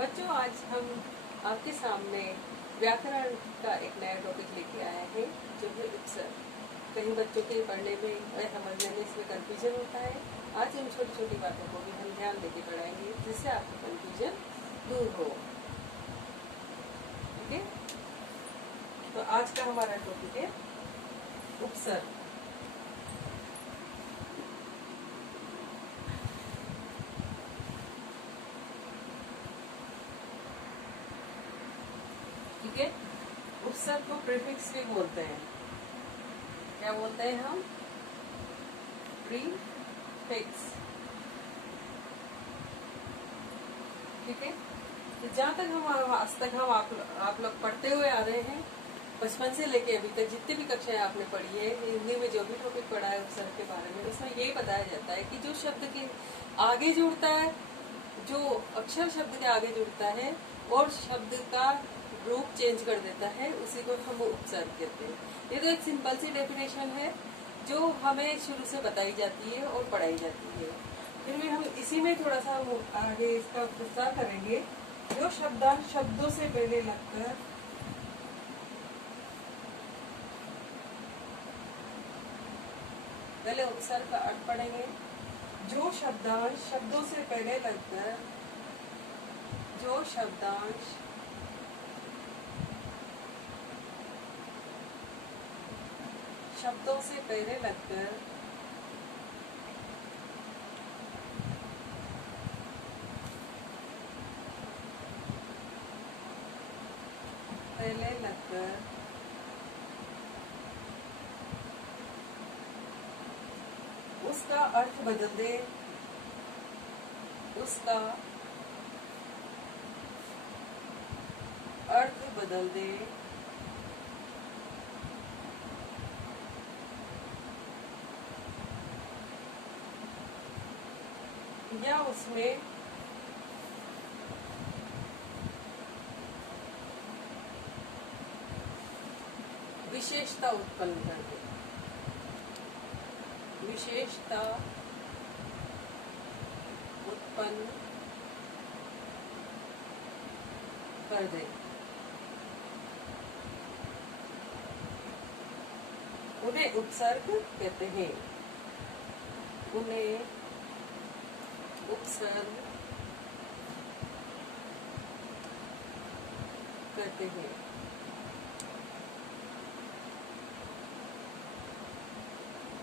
बच्चों, आज हम आपके सामने व्याकरण का एक नया टॉपिक लेके आए हैं, जो है उपसर्ग। कहीं बच्चों के पढ़ने में या समझने में इसमें कंफ्यूजन होता है। आज इन छोटी छोटी बातों को भी हम ध्यान देके पढ़ाएंगे, जिससे आपका कंफ्यूजन दूर हो। ठीक है, तो आज का हमारा टॉपिक है उपसर्ग। ठीक है, उपसर्ग को प्रीफिक्स भी बोलते हैं। क्या बोलते हैं हम? प्रीफिक्स। ठीक है, तो जहाँ तक हम आज तक हम आप लोग पढ़ते हुए आ रहे हैं, बचपन से लेके अभी तक जितनी भी कक्षाएं आपने पढ़ी है, हिंदी में जो भी टॉपिक पढ़ा है उपसर्ग के बारे में, उसमें यही बताया जाता है कि जो शब्द के आगे जुड़ता है, जो अक्षर शब्द के आगे जुड़ता है और शब्द का रूप चेंज कर देता है, उसी को हम उपसर्ग कहते हैं। ये तो एक सिंपल सी डेफिनेशन है जो हमें शुरू से बताई जाती है और पढ़ाई जाती है। फिर भी हम इसी में थोड़ा सा आगे इसका विस्तार करेंगे। जो शब्दांश शब्दों से पहले लगकर पहले उपसर्ग का अर्थ पढ़ेंगे। जो शब्दांश शब्दों से पहले लगकर, जो शब्दांश शब्दों से पहले लगकर उसका अर्थ बदल दे, उसका अर्थ बदल दे, या उसमें विशेषता उत्पन्न कर दे, विशेषता उत्पन्न कर दे, उन्हें उपसर्ग कहते हैं। उन्हें उपसर्ग कहते हैं।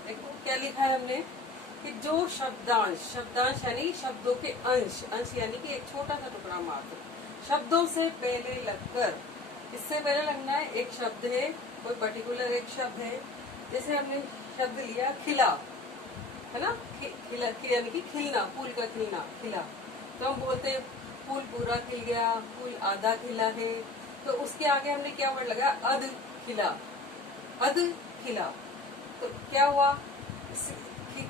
देखो क्या लिखा है हमने कि जो शब्दांश, शब्दांश यानी शब्दों के अंश, अंश यानी कि एक छोटा सा टुकड़ा मात्र, शब्दों से पहले लगकर, इससे पहले लगना है एक शब्द है, कोई पर्टिकुलर एक शब्द है। जैसे हमने शब्द लिया खिला, है ना, खिला यानी कि खिलना, फूल का खिलना, खिला। तो हम बोलते हैं फूल पूरा खिल गया, फूल आधा खिला है। तो उसके आगे हमने क्या वर्ड लगाया? अध खिला, अध खिला। तो क्या हुआ?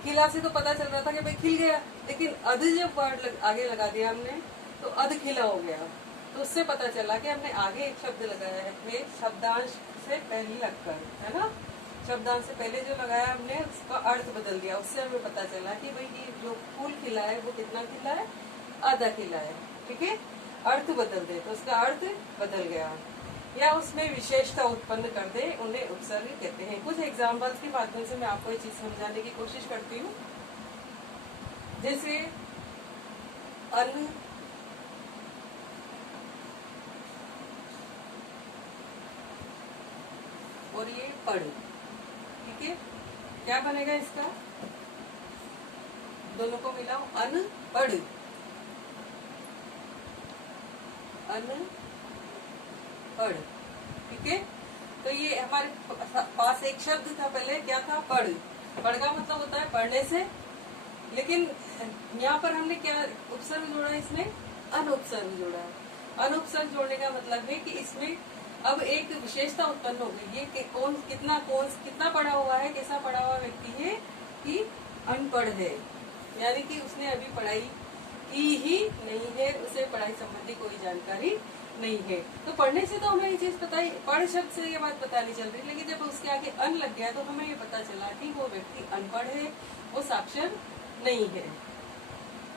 खिला से तो पता चल रहा था कि भाई खिल गया, लेकिन अध जब वर्ड आगे लगा दिया हमने तो अध खिला हो गया। तो उससे पता चला कि हमने आगे एक शब्द लगाया है शब्दांश से पहले लगकर, है ना। शब्दांश से पहले जो लगाया हमने उसका अर्थ बदल दिया। उससे हमें पता चला कि भाई ये जो फूल खिला है वो कितना खिला है? आधा खिला है। ठीक है, अर्थ बदल दे तो उसका अर्थ बदल गया, या उसमें विशेषता उत्पन्न कर दे, उन्हें उपसर्ग कहते हैं। कुछ एग्जाम्पल्स के माध्यम से मैं आपको ये चीज समझाने की कोशिश करती हूँ। जैसे अन और ये पढ़। ठीक है, क्या बनेगा इसका? दोनों को मिलाओ, अनपढ़, अनपढ़। ठीक है, तो ये हमारे पास एक शब्द था पहले, क्या था? पढ़। पढ़ का मतलब होता है पढ़ने से, लेकिन यहाँ पर हमने क्या उपसर्ग जोड़ा है? इसमें अनुपसर्ग जोड़ा है। अनुपसर्ग जोड़ने का मतलब है कि इसमें अब एक विशेषता उत्पन्न हो गई है कि कौन कितना पढ़ा हुआ है, कैसा पढ़ा हुआ व्यक्ति है कि अनपढ़ है, यानी कि उसने अभी पढ़ाई की ही नहीं है, उसे पढ़ाई संबंधी कोई जानकारी नहीं है। तो पढ़ने से तो हमें ये चीज पता ही, पढ़ शब्द से ये बात पता नहीं चल रही, लेकिन जब उसके आगे अन लग गया तो हमें ये पता चला कि वो व्यक्ति अनपढ़ है, वो साक्षर नहीं है।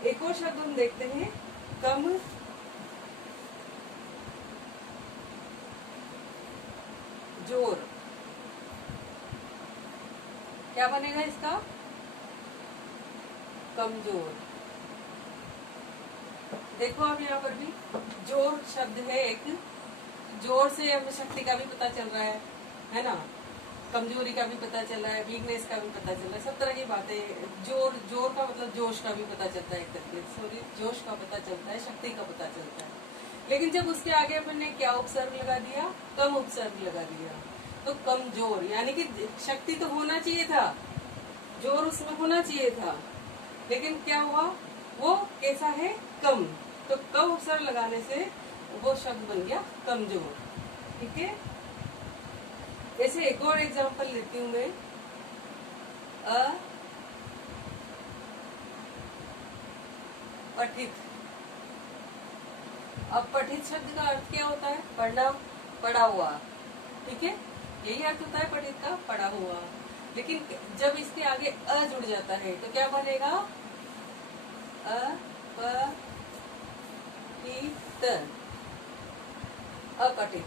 एक और शब्द हम देखते हैं, कम कमजोर, क्या बनेगा इसका? कमजोर। देखो अब यहाँ पर भी जोर शब्द है एक, जोर से हमें शक्ति का भी पता चल रहा है ना, कमजोरी का भी पता चल रहा है, वीकनेस का भी पता चल रहा है, सब तरह की बातें। जोर, जोर का मतलब जोश का भी पता चलता है, एक तरीके से जोश का पता चलता है, शक्ति का पता चलता है। लेकिन जब उसके आगे अपन ने क्या उपसर्ग लगा दिया? कम उपसर्ग लगा दिया, तो कमजोर, यानी कि शक्ति तो होना चाहिए था, जोर उसमें होना चाहिए था, लेकिन क्या हुआ? वो कैसा है? कम। तो कम उपसर्ग लगाने से वो शब्द बन गया कमजोर। ठीक है, ऐसे एक और एग्जांपल लेती हूँ मैं। अपठित। अपठित शब्द का अर्थ क्या होता है? पढ़ना, पढ़ा हुआ। ठीक है, यही अर्थ होता है पठित का, पढ़ा हुआ। लेकिन जब इसके आगे अ जुड़ जाता है तो क्या बनेगा? अपठित।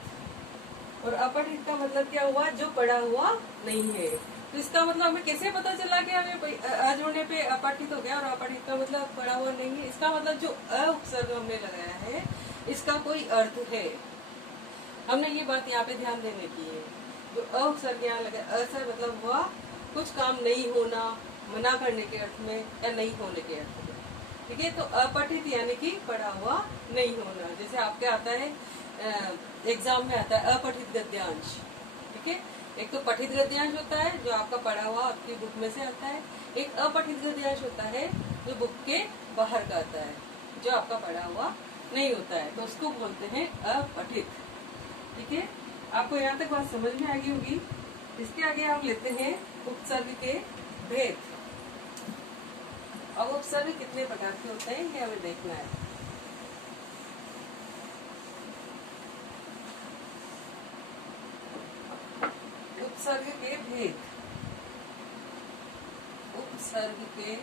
और अपठित का मतलब क्या हुआ? जो पढ़ा हुआ नहीं है। तो इसका मतलब हमें कैसे पता चला कि हमें अ जोड़ने पे अपठित हो गया और अपठित का मतलब पढ़ा हुआ नहीं है? इसका मतलब जो अ उपसर्ग हमने लगाया है इसका कोई अर्थ है। हमने ये बात यहाँ पे ध्यान देने की है। जो अ उपसर्ग यहाँ लगा, अ से मतलब हुआ कुछ काम नहीं होना, मना करने के अर्थ में या नहीं होने के अर्थ में। ठीक है, तो अपठित यानी कि पढ़ा हुआ नहीं होना। जैसे आपके आता है एग्जाम में आता है अपठित गद्यांश। ठीक है, एक तो पठित गद्यांश होता है जो आपका पढ़ा हुआ आपकी बुक में से आता है, एक अपठित गद्यांश होता है जो बुक के बाहर का आता है, जो आपका पढ़ा हुआ नहीं होता है, तो उसको बोलते हैं अपठित। ठीक है, आपको यहाँ तक बात समझ में आ गई होगी। इसके आगे हम लेते हैं उपसर्ग के भेद। अब उपसर्ग कितने प्रकार के होते हैं ये हमें देखना है। उपसर्ग के भेद। उपसर्ग के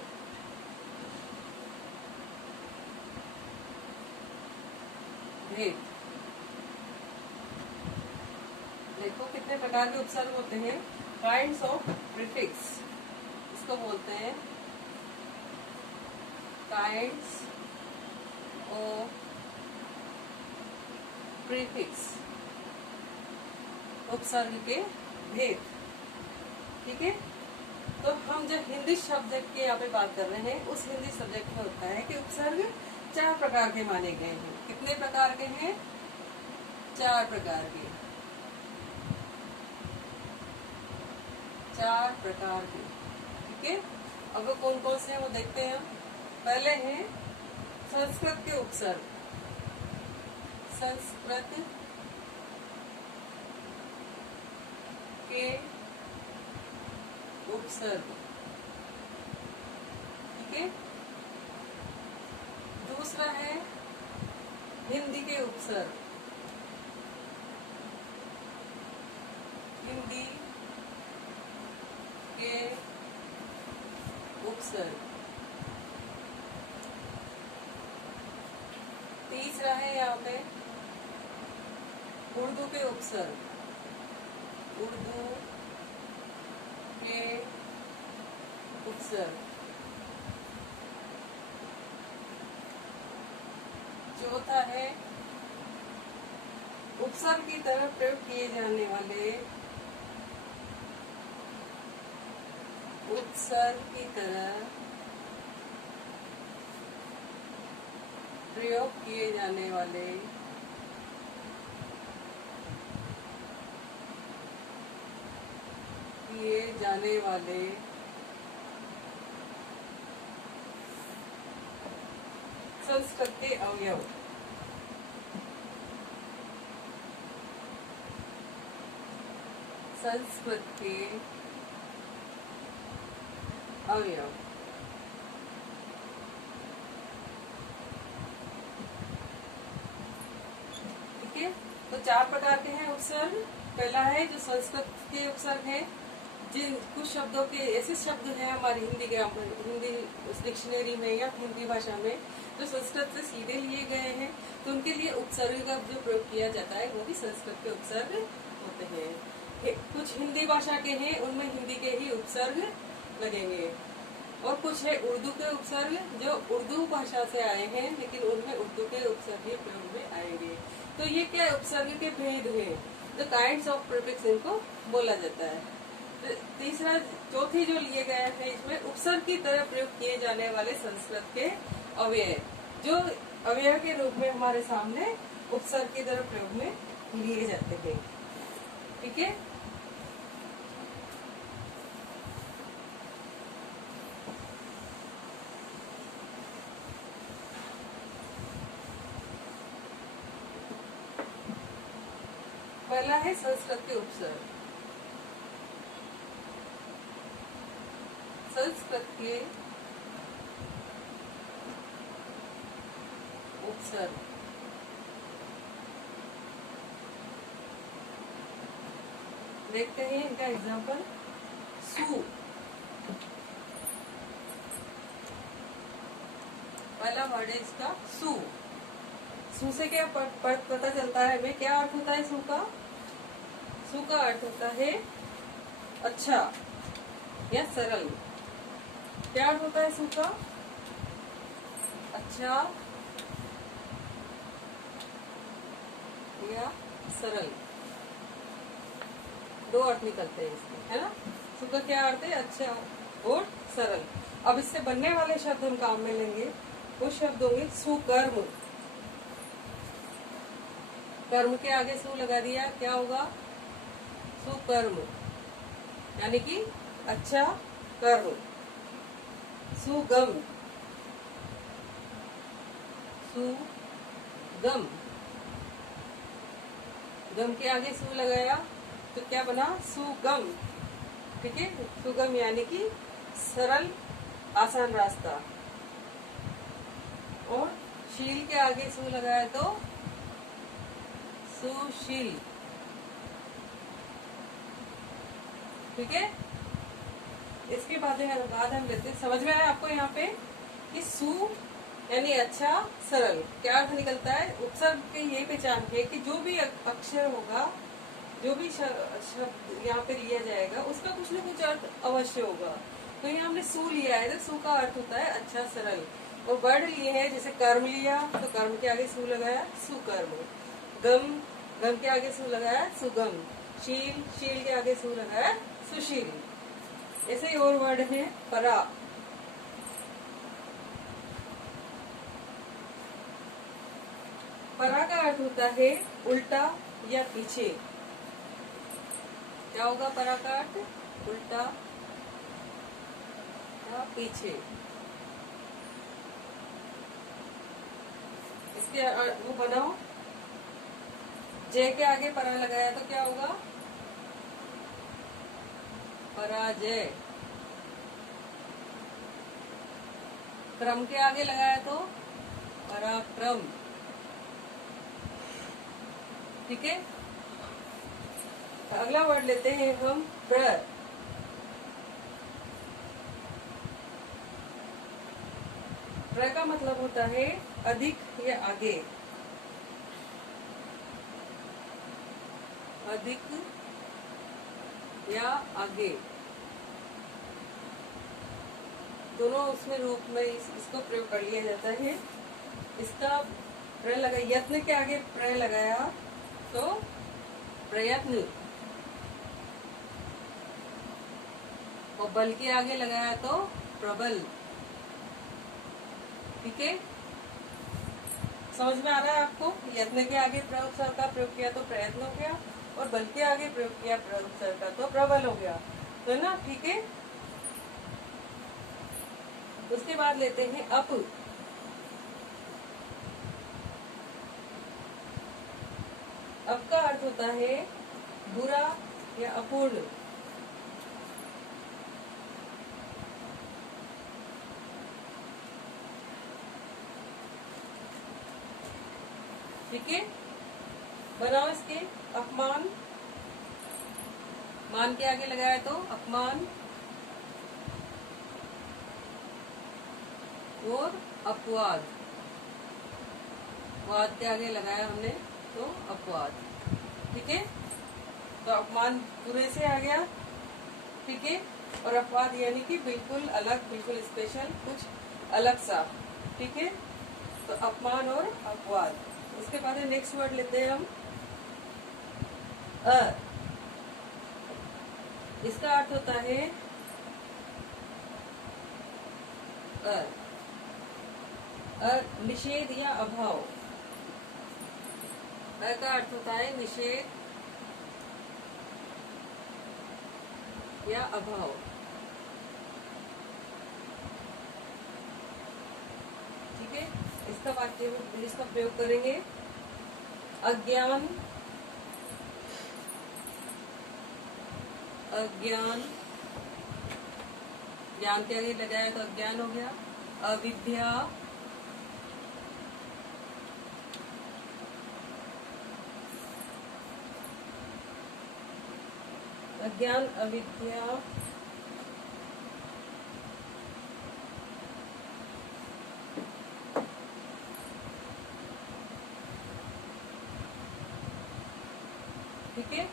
भेद। देखो कितने प्रकार के उपसर्ग होते हैं। काइंड्स ऑफ प्रीफिक्स, इसको बोलते हैं काइंड्स ऑफ प्रीफिक्स, उपसर्ग के भेद। ठीक है, तो हम जब हिंदी शब्द के यहाँ पे बात कर रहे हैं, उस हिंदी सब्जेक्ट में होता है कि उपसर्ग 4 प्रकार के माने गए हैं। कितने प्रकार के हैं? 4 प्रकार के। 4 प्रकार के। ठीक है, अब वो कौन कौन से हैं वो देखते हैं हम। पहले है संस्कृत के उपसर्ग। संस्कृत के उपसर्ग। ठीक है, दूसरा है हिंदी के उपसर्ग। हिंदी के उपसर्ग। तीसरा है यहाँ पे उर्दू के उपसर्ग। उर्दू के उपसर्ग। चौथा है उपसर्ग की तरह प्रयोग किए जाने वाले, उपसर्ग की तरह प्रयोग किए जाने वाले संस्कृत के अवयव। संस्कृत के अवयव। ठीक है, तो 4 प्रकार के हैं उपसर्ग। पहला है जो संस्कृत के उपसर्ग है, जिन कुछ शब्दों के ऐसे शब्द हैं हमारी हिंदी ग्रामर, हिंदी डिक्शनरी में या हिंदी भाषा में जो संस्कृत से सीधे लिए गए हैं, तो उनके लिए उपसर्ग का जो प्रयोग किया जाता है वो भी संस्कृत के उपसर्ग होते हैं। कुछ हिंदी भाषा के हैं, उनमें हिंदी के ही उपसर्ग लगेंगे, और कुछ है उर्दू के उपसर्ग जो उर्दू भाषा से आए हैं, लेकिन उनमें उर्दू के उपसर्ग ही प्रयोग में आएंगे। तो ये क्या उपसर्ग के भेद हैं, द काइंड्स ऑफ प्रीफिक्स इनको बोला जाता है। तीसरा चौथी जो लिए गए हैं, इसमें उपसर्ग की तरह प्रयोग किए जाने वाले संस्कृत के अव्यय, जो अव्यय के रूप में हमारे सामने उपसर्ग की तरह प्रयोग में लिए जाते हैं। ठीक है, पहला है संस्कृत के उपसर्ग। संस्कृत के उपसर्ग देखते हैं इनका एग्जाम्पल। सु, पहला वर्ड है इसका सु। सु से क्या पता चलता है हमें, क्या अर्थ होता है सु का? सु का अर्थ होता है अच्छा या सरल। क्या अर्थ होता है सु का? अच्छा या सरल, दो अर्थ निकलते हैं इसके, है ना। सु का क्या अर्थ है? अच्छा और सरल। अब इससे बनने वाले शब्द हम काम में लेंगे, वो शब्द होंगे सुकर्म। कर्म के आगे सु लगा दिया, क्या होगा? सुकर्म, यानी कि अच्छा कर्म। सुगम, सुगम, गम के आगे सु लगाया तो क्या बना? सुगम। ठीक है, सुगम यानी कि सरल, आसान रास्ता। और शील के आगे सु लगाया तो सुशील। ठीक है, इसके बाद हम लेते हैं। समझ में आया आपको यहाँ पे कि सु यानी अच्छा सरल, क्या अर्थ निकलता है? उपसर्ग की यही पहचान है कि जो भी अक्षर होगा, जो भी शब्द यहाँ पे लिया जाएगा, उसका कुछ न कुछ अर्थ अवश्य होगा। तो यहाँ हमने सु लिया है, तो सु का अर्थ होता है अच्छा सरल। और वर्ड लिए है, जैसे कर्म लिया तो कर्म के आगे सु लगाया, सुकर्म। गम, गम के आगे सु लगाया, सुगम। शील, शील के आगे सु लगाया, सुशील। ऐसे ही और वर्ड है। परा, परा का अर्थ होता है उल्टा या पीछे। क्या होगा परा का अर्थ? उल्टा या पीछे। इसके वो बनाओ, जय के आगे परा लगाया तो क्या होगा? पराजय। क्रम के आगे लगाया तो पराक्रम। ठीक है, अगला वर्ड लेते हैं हम प्र। प्र का मतलब होता है अधिक या आगे। अधिक या आगे, दोनों उसमें रूप में इसको प्रयोग कर लिया जाता है। इसका प्र लगा, यत्न के आगे प्र लगाया तो प्रयत्न, और बल के आगे लगाया तो प्रबल। ठीक है, समझ में आ रहा है आपको? यत्न के आगे प्रउपसर्ग का प्रयोग किया तो प्रयत्न हो गया, और बल के आगे प्रयोग किया प्रउपसर्ग का तो प्रबल हो गया। तो है ना, ठीक है। उसके बाद लेते हैं अप। अप का अर्थ होता है बुरा या अपूर्ण। ठीक है, बनाओ इसके। अपमान, मान के आगे लगाया तो अपमान, और अपवाद, वाद के आगे लगाया हमने तो अपवाद। ठीक है, तो अपमान पूरे से आ गया, ठीक है। और अपवाद यानी कि बिल्कुल अलग, बिल्कुल स्पेशल, कुछ अलग सा, ठीक है। तो अपमान और अपवाद। उसके बाद नेक्स्ट वर्ड लेते हैं हम इसका अर्थ होता है निषेध या अभाव। का अर्थ होता है निषेध या अभाव, ठीक है। इसका वाक्य में इसका प्रयोग करेंगे। अज्ञान, अज्ञान, ज्ञान के आगे लगाया तो अज्ञान हो गया। अविद्या, अज्ञान, अविद्या, ठीक है।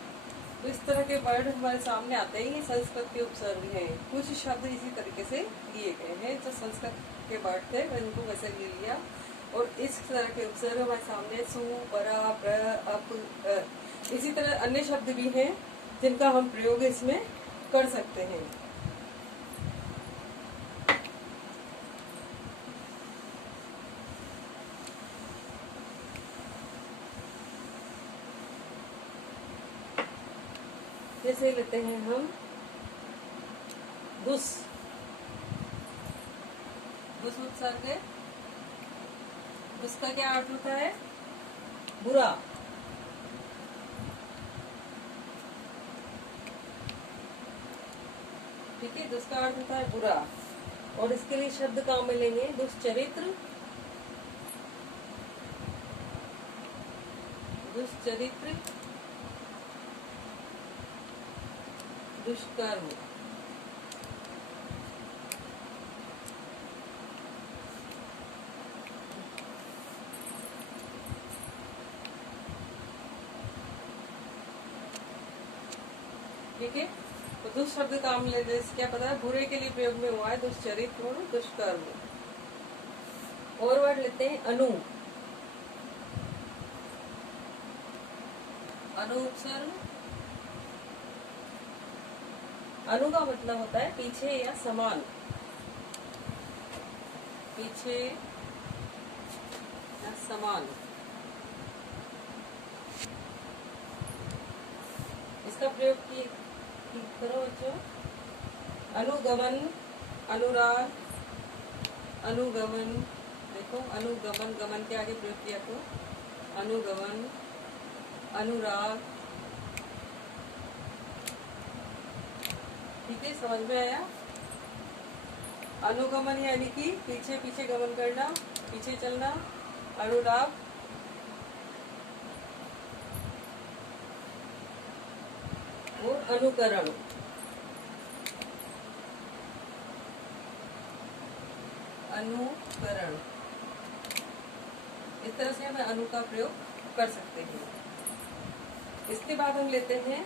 तो इस तरह के वर्ड हमारे सामने आते हैं। ये संस्कृत के उपसर्ग हैं। कुछ शब्द इसी तरीके से लिए गए हैं। जो संस्कृत के वर्ड थे उनको वैसे ले लिया, और इस तरह के उपसर्ग हमारे सामने सु, परा, प्र, अप, इसी तरह अन्य शब्द भी हैं जिनका हम प्रयोग इसमें कर सकते हैं। जैसे लेते हैं हम दुस, दुस उपसर्ग। दुस का क्या अर्थ होता है? बुरा, ठीक है। दुष्का अर्थ होता है बुरा, और इसके लिए शब्द काम में लेंगे दुष्चरित्र, दुष्चरित्र, दुष्कर्म, ठीक है। तो दुष्ट शब्द काम लेने से क्या पता है? बुरे के लिए प्रयोग में हुआ है, दुष्चरित्र और दुष्कर्म। और वर्ड लेते हैं अनु, अनु उपसर्ग। अनु का मतलब होता है पीछे या समान, पीछे या समान। इसका प्रयोग करो बच्चों। अनुगमन, अनुराग, अनुगमन, देखो अनुगमन, गमन के आगे प्रयोग किया तो अनुगमन, अनुराग, ठीक है। समझ में आया? अनुगमन यानी कि पीछे पीछे गमन करना, पीछे चलना। अनुराग, और अनुकरण, अनुकरण। इस तरह से हम अनु का प्रयोग कर सकते हैं। इसके बाद हम लेते हैं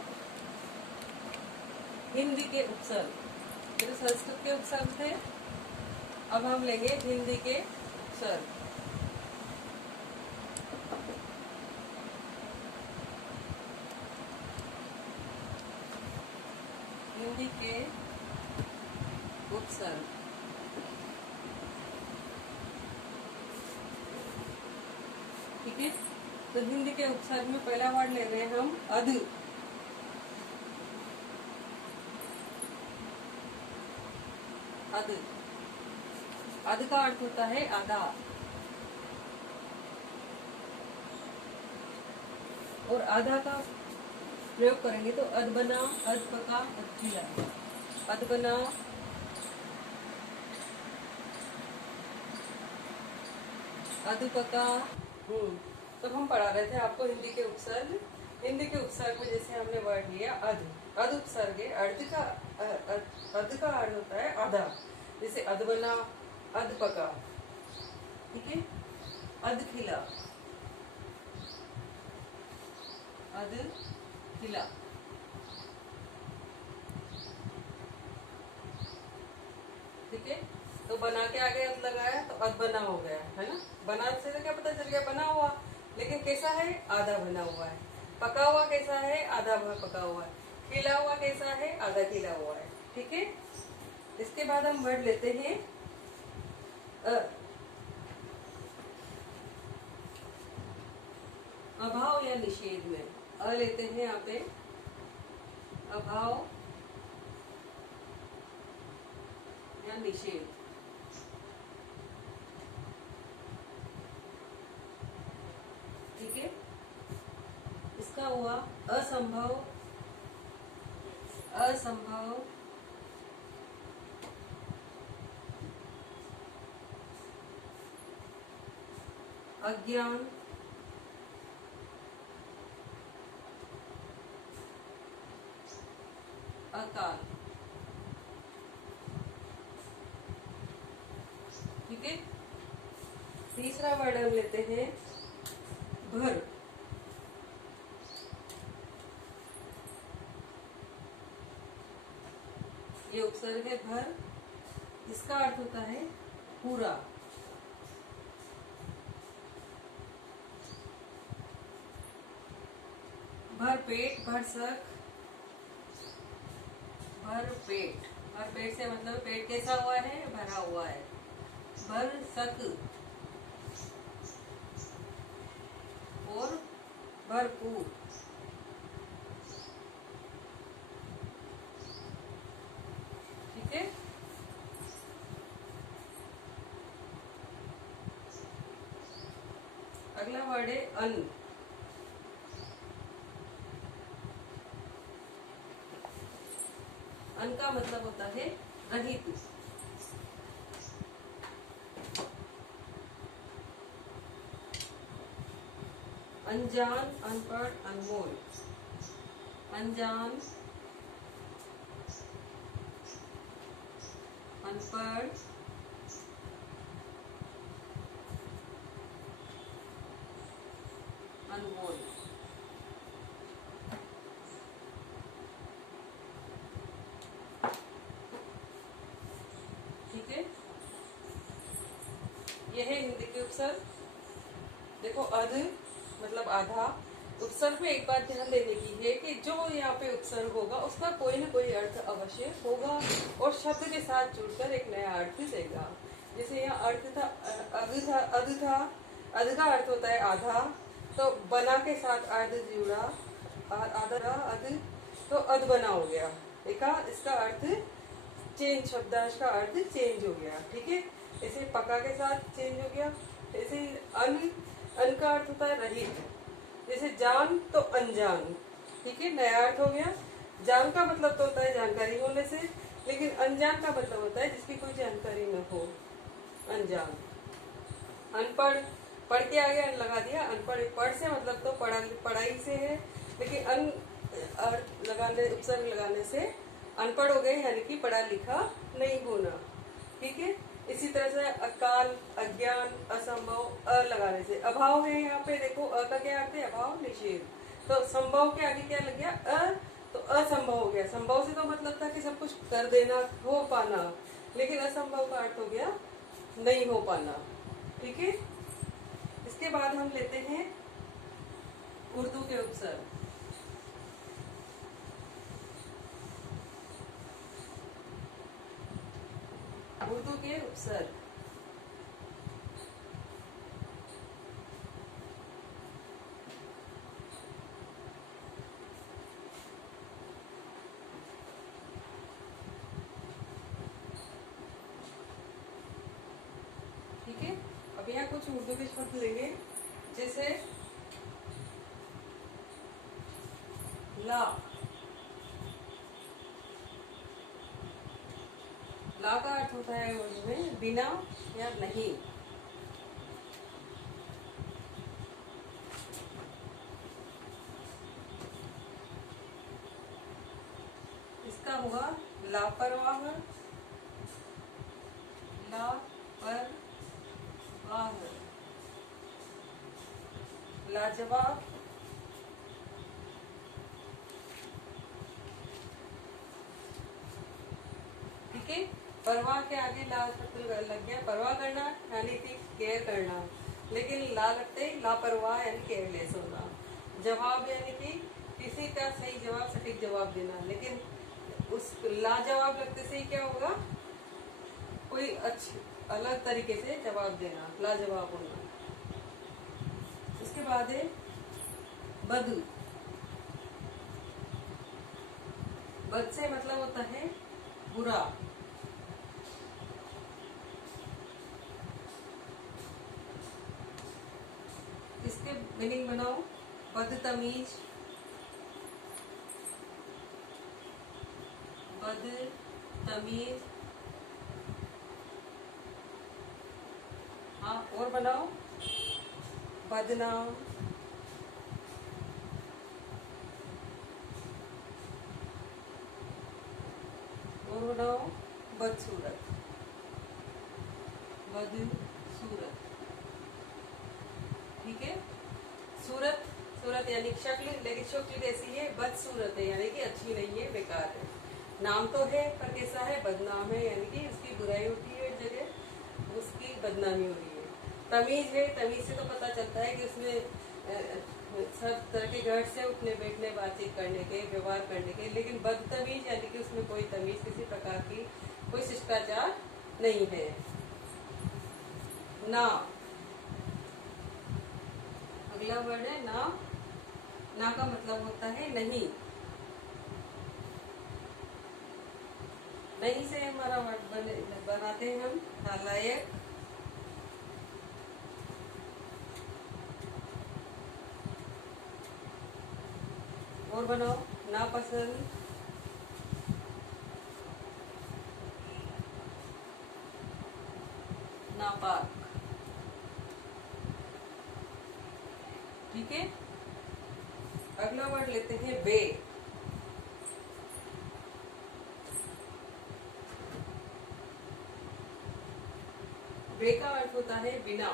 हिंदी के उपसर्ग। तो संस्कृत के उपसर्ग थे, अब हम लेंगे हिंदी के उपसर्ग। हिंदी के उपसर्ग, ठीक है। तो हिंदी के उपसर्ग में पहला वर्ड ले रहे हैं हम अध। अध, अध का अर्थ होता है आधा, और आधा का प्रयोग करेंगे तो अध बना, अध पका, अध खिला। अध बना, अध पका। तो हम पढ़ा रहे थे आपको हिंदी के उपसर्ग। हिंदी के उपसर्ग में जैसे हमने वर्ड लिया अध, अध उपसर्ग है। अर्ध का अर्थ होता है आधा। जैसे अध बना, अध पका, ठीक है। अध खिला, अध खिला, ठीक है, तो बना के आगे अद लगाया तो अद बना हो गया, है ना। बना से तो क्या पता चल गया, बना हुआ, लेकिन कैसा है, आधा बना हुआ है। पका हुआ कैसा है, आधा पका हुआ है। खिला हुआ कैसा है, आधा खिला हुआ है। ठीक है, इसके बाद हम वर्ड लेते हैं अभाव या निषेध में। लेते हैं यहाँ पे अभाव या निषेध। ठीक है, इसका हुआ असंभव, असंभव, अज्ञान, अकाल। ठीक है, तीसरा वर्ड हम लेते हैं भर। ये उपसर्ग है भर, इसका अर्थ होता है पूरा। भर पेट, भर सक, भर पेट। भर पेट से मतलब पेट कैसा हुआ है, भरा हुआ है। भर सक और भरपूर। ठीक है, अगला वर्ड है अन्न। अन्न का मतलब होता है रहित। अनजान, अनपढ़, अनमोल। अनजान, अनपढ़, अनमोल। ठीक है, यह है हिंदी के उपसर्ग। देखो अध मतलब आधा। उपसर्ग में एक बात ध्यान देने की है कि जो यहाँ पे उपसर्ग होगा उसका कोई न कोई अर्थ अवश्य होगा और शब्द के साथ जुड़कर एक नया अर्थ देगा। जैसे यहाँ अर्थ था अध था, अध था, अध का अर्थ होता है आधा, तो बना के साथ अर्ध जुड़ा, आधा अध, तो अध बना हो गया। देखा, इसका अर्थ चेंज, शब्दांश का अर्थ चेंज हो गया। ठीक है, ऐसे पका के साथ चेंज हो गया। ऐसे अन का अर्थ होता है रहित। जैसे जान तो अनजान। ठीक है, नया अर्थ हो गया। जान का मतलब तो होता है जानकारी होने से, लेकिन अनजान का मतलब होता है जिसकी कोई जानकारी न हो, अनजान। अनपढ़, पढ़ के आगे अन लगा दिया। अनपढ़, पढ़ से मतलब तो पढ़ाई से है, लेकिन अन लगाने, उपसर्ग लगाने से अनपढ़ हो गए, यानी कि पढ़ा लिखा नहीं होना। ठीक है, इसी तरह से अकाल, अज्ञान, असंभव, लगाने से अभाव है। यहाँ पे देखो का क्या अर्थ है, अभाव, निषेध। तो संभव के आगे क्या लग गया, तो असंभव हो गया। संभव से तो मतलब था कि सब कुछ कर देना, हो पाना, लेकिन असंभव का अर्थ हो गया नहीं हो पाना। ठीक है, इसके बाद हम लेते हैं उर्दू के उपसर्ग। उर्दू के उपसर्ग। ठीक है, अब यहाँ कुछ उर्दू के शब्द लेंगे, जैसे ला। ला का अर्थ होता है उर्दू में बिना या नहीं। इसका होगा लापरवाह, लापरवाह, लाजवाब, ठीक है। परवाह के आगे ला शब्द लग गया, परवाह करना यानी कि केयर करना, लेकिन ला लगते ही लापरवाह यानी केयरलेस होना। जवाब यानी कि किसी का सही जवाब सटीक जवाब देना, लेकिन उस लाजवाब लगते से ही क्या होगा, कोई अच्छी अलग तरीके से जवाब देना, लाजवाब होना। उसके बाद है बद। बद से मतलब होता है बुरा। इसके मीनिंग बनाओ, बदतमीज, बदतमीज। हाँ और बनाओ, बदनाम, और बनाओ बदसूरत, बदसूरत। ठीक है। सूरत, सूरत यानी शक्ल, लेकिन शक्ल कैसी है, बदसूरत है यानी कि अच्छी नहीं है, बेकार है। नाम तो है पर कैसा है, बदनाम है, यानी कि उसकी बुराई होती है जगह, उसकी बदनामी हो रही है। तमीज है, तमीज से तो पता चलता है कि उसमें सब तरह के घर से उठने बैठने, बातचीत करने के, व्यवहार करने के, लेकिन बदतमीज यानी कि उसमें कोई तमीज, किसी प्रकार की कोई शिष्टाचार नहीं है। ना, अगला वर्ड है ना। ना का मतलब होता है नहीं। नहीं से हमारा वर्ड बनाते हैं हम नालायक, और बनाओ नापसंद, नापाक। ठीक है। अगला वर्ड लेते हैं बे। बे का अर्थ होता है बिना।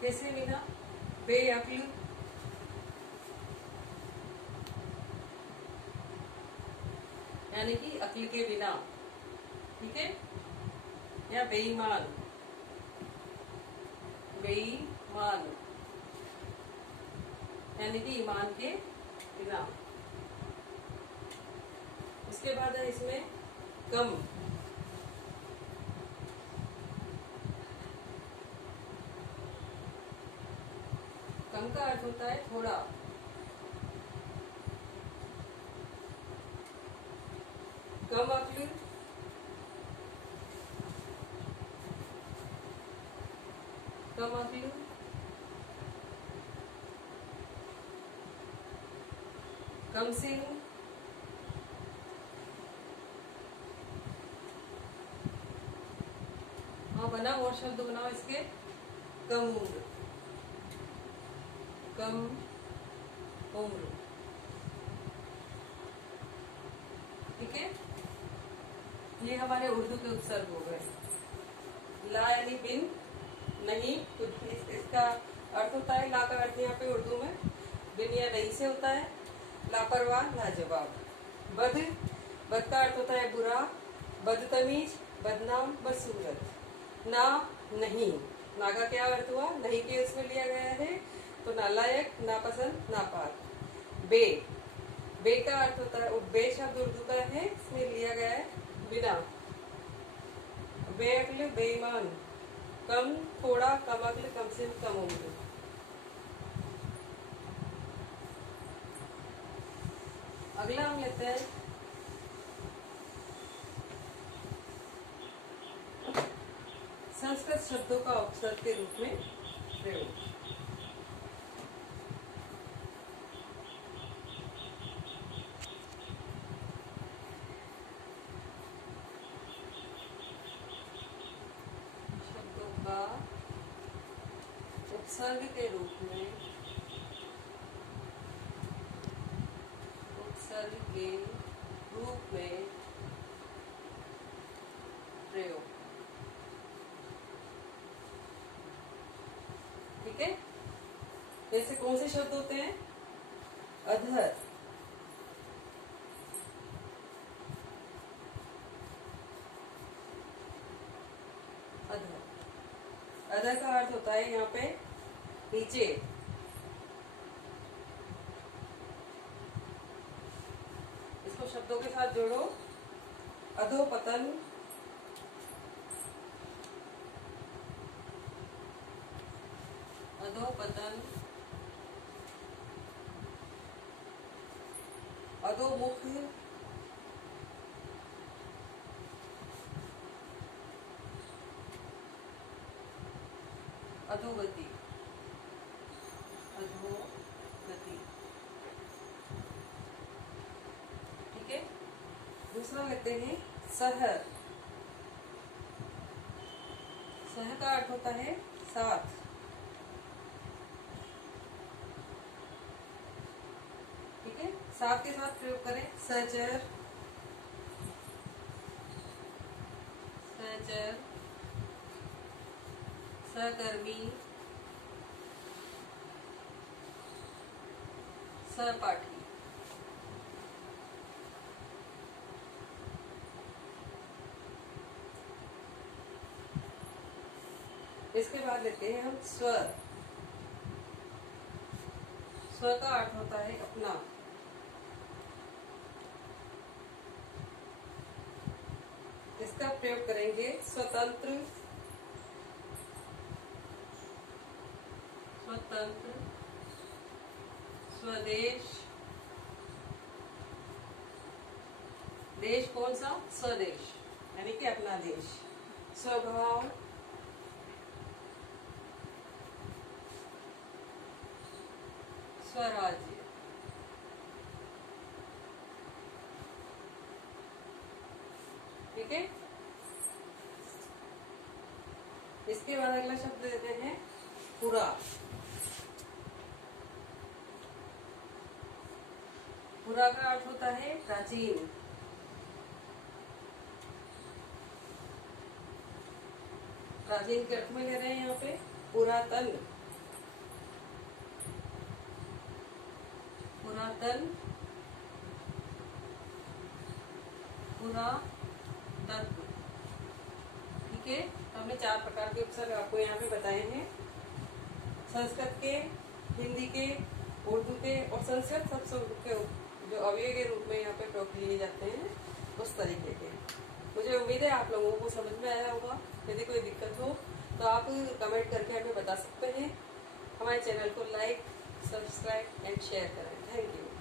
कैसे बिना, बेअक्ल, यानी कि अक्ल के बिना। ठीक है। या बेईमान, बेईमान यानी कि ईमान के बिना। उसके बाद है इसमें कम। कम का अर्थ होता है थोड़ा। कम अक्ल, कम अक्ल, कम सिन, हाँ बनाओ और शब्द बनाओ इसके, कम उम्र, कम उम्र। ठीक है। ये हमारे उर्दू के उपसर्ग हो गए। ला यानी बिन, नहीं कुछ, इसका अर्थ होता है, ला का अर्थ यहाँ पे उर्दू में बिन या नहीं से होता है, लापरवाह, लाजवाब। बद, बद का अर्थ होता है बुरा, बदतमीज, बदनाम, बदसूरत। ना, नहीं, ना का क्या अर्थ हुआ, नहीं के उसमें लिया गया है, तो नालायक, नापसंद, नापाक। बे, बे का अर्थ होता है, बे शब्द उर्दू का है, इसमें लिया गया है बिना। बेअक्ल, बेईमान, कम, थोड़ा, कम अक्ल, कम से कम उम्र। अगला हम लेते हैं संस्कृत शब्दों का उपसर्ग के रूप में प्रयोग। शब्दों का उपसर्ग के रूप में, उपसर्ग के रूप में प्रयोग। ठीक है। जैसे कौन से शब्द होते हैं, अधर, अधर, अधर का अर्थ होता है यहाँ पे नीचे। इसको शब्दों के साथ जोड़ो, अधोपतन, अधोपतन, अधोमुख, अधोगति, अधोगति। ठीक है। दूसरा लेते हैं सह। सह का अर्थ होता है साथ। ठीक है। साथ के साथ प्रयोग करें, सहचर, सहचर, सहकर्मी, सहपाठी। इसके बाद लेते हैं हम स्वर। स्वर का अर्थ होता है अपना। इसका प्रयोग करेंगे स्वतंत्र, स्वतंत्र, स्वदेश, देश कौन सा? स्वदेश, यानी कि अपना देश। स्वभाव, स्वराज्य। ठीक है। इसके बाद अगला शब्द देते हैं पुरा। पुरा का अर्थ होता है प्राचीन। प्राचीन के अर्थ में ले रहे हैं यहाँ पे पुरातन, पुरातन, पुरातत्व। ठीक है। हमने 4 प्रकार के उपसर्ग आपको यहाँ पे बताए हैं। संस्कृत के, हिंदी के, उर्दू के और संस्कृत शब्द के जो अव्यय के रूप में यहाँ पे प्रयोग किए जाते हैं, उस तरीके के। मुझे उम्मीद है आप लोगों को समझ में आया होगा। यदि कोई दिक्कत हो तो आप कमेंट करके हमें बता सकते हैं। हमारे चैनल को लाइक, सब्सक्राइब एंड शेयर करें। Thank you.